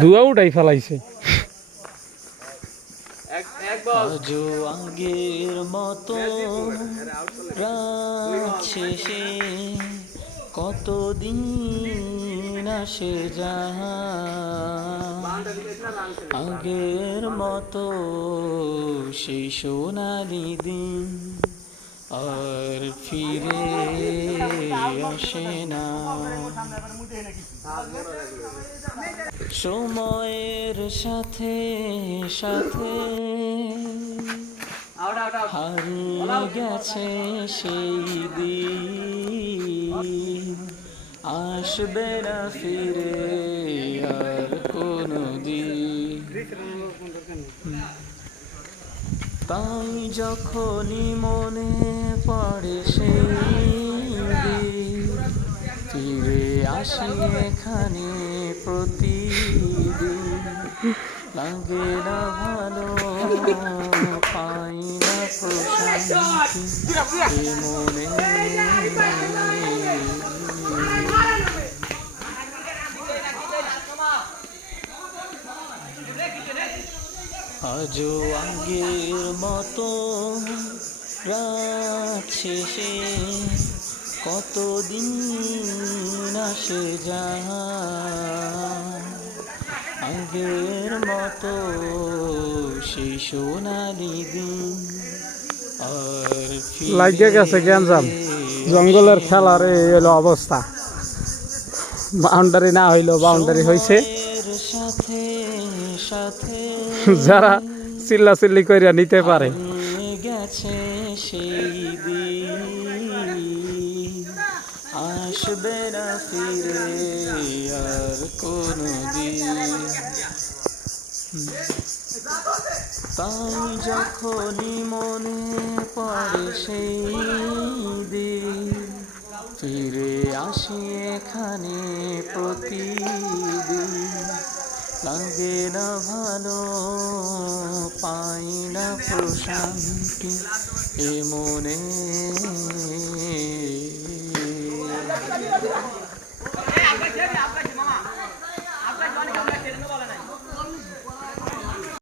ধোঁয়া উঠাই ফেলাইছে। আজও আগের মতো রাত শেষে কতদিন আসে যায়, আগের মতো সেই সোনালি দিন আর ফিরে আসে না। সময়ের সাথে সাথে হারিয়ে গেছে সেই দিন, আসবে না ফিরে আর কোনো দিন। তাই যখনই মনে পড়ে সেই দিন, ফিরে আসি এখানে প্রতিদিন। লাগে না ভালো, পাই না প্রশান্তি এ মনে। আজও আগের মতো রাত শেষে কতদিন আসে যায়, আগের মতো সেই সোনালি দিন আর লাগে গেছে গ্যাঞ্জাম, জঙ্গলের খেলার এই হলো অবস্থা। বাউন্ডারি না হইলো বাউন্ডারি হয়েছে, সাথে সাথে যারা চিল্লাচিল্লি কইরা নিতে পারে। গেছে সেই দিন, আসবে না ফিরে আর কোনো দিন। তাই যখনই মনে পড়ে সেই দিন, ফিরে আসি এখানে প্রতিদিন। লাগে না ভালো, পাই না প্রশান্তি এ মনে।